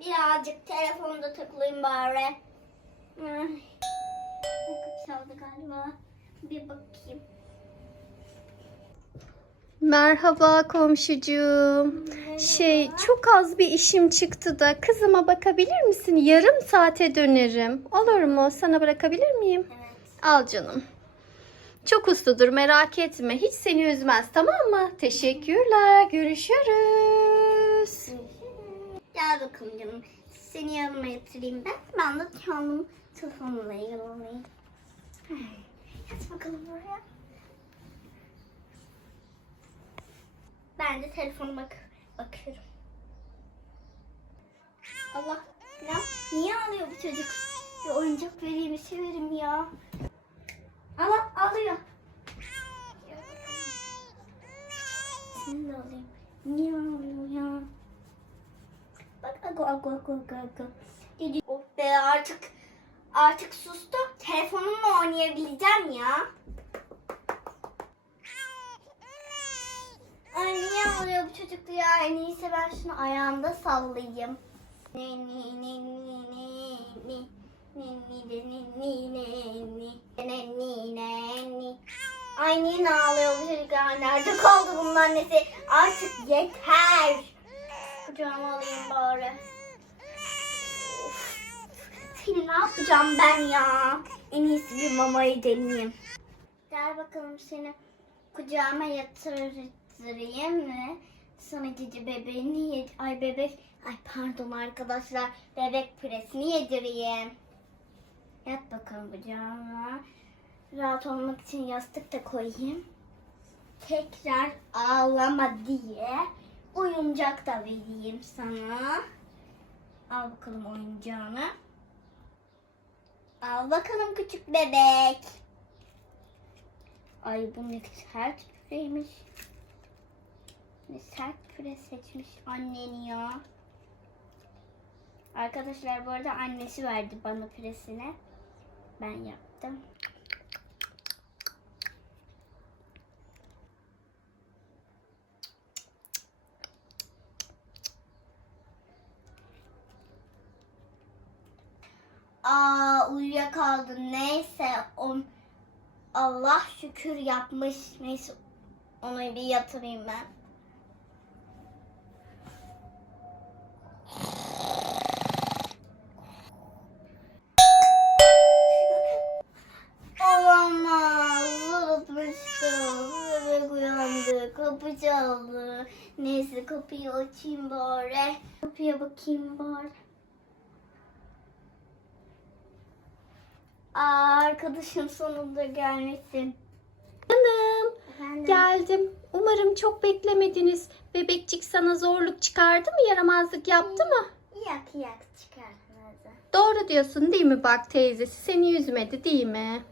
Birazcık telefonda takılayım bari. Ay. Çaldı galiba. Bir bakayım. Merhaba komşucuğum. Şey çok az bir işim çıktı da kızıma bakabilir misin? Yarım saate dönerim. Olur mu? Sana bırakabilir miyim? Evet. Al canım. Çok usludur merak etme. Hiç seni üzmez tamam mı? Teşekkürler. Görüşürüz. Bakalım canım. Seni yanıma yatırayım ben. Ben de kendim telefonla ilgili olayım. Yat bakalım buraya. Ben de telefona bak bakıyorum. Allah ya niye ağlıyor bu çocuk? Bir oyuncak vereyim, bir şey vereyim ya. Allah ağlıyor. De alayım. Niye ağlıyor ya? Bak ago ago ago ago. Dedi, Oh be artık artık sustu. Telefonumla oynayabileceğim ya. Ay niye ağlıyor bu çocuk ya? En iyisi ben şunu ayağımda sallayayım. Ne ne ne ne ne ne ne ne ne ne ne ne ne ne ne ne Ay niye ağlıyor bu çocuk ya? Nerede kaldı bunun annesi? Artık yeter. Kucağıma alayım bari. Of. Seni ne yapacağım ben ya? En iyisi bir mamayı deneyeyim. Gel bakalım seni kucağıma yatırayım mı? Sana gece bebeğini yed... Ay bebek... Ay pardon arkadaşlar. Bebek püresini yedireyim. Yat bakalım kucağıma. Rahat olmak için yastık da koyayım. Tekrar ağlama diye oyuncak da vereyim sana. Al bakalım oyuncağını. Al bakalım küçük bebek. Ay bu ne sert püreymiş. Ne sert püre seçmiş annen ya. Arkadaşlar bu arada annesi verdi bana püresini. Ben yaptım. Aa uyuyakaldı. Neyse o Allah şükür yapmış. Neyse onu bir yatırayım ben. Kapı çaldı. Neyse kapıyı açayım bari. Kapıya bakayım bari. Aa, arkadaşım sonunda gelmişsin. Canım Efendim? geldim. Umarım çok beklemediniz. Bebekçik sana zorluk çıkardı mı? Yaramazlık yaptı mı? Yak yak çıkartmadı. Doğru diyorsun değil mi bak teyzesi? Seni üzmedi değil mi?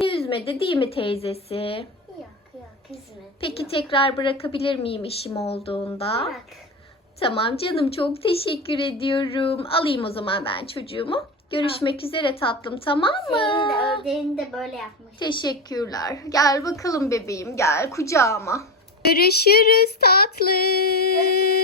Seni üzmedi değil mi teyzesi? Yak yak üzmedi. Peki tekrar bırakabilir miyim işim olduğunda? Bırak. Tamam canım çok teşekkür ediyorum. Alayım o zaman ben çocuğumu. Görüşmek üzere tatlım tamam mı? Senin de ördeğini de böyle yapmış. Teşekkürler. Gel bakalım bebeğim gel kucağıma. Görüşürüz tatlım.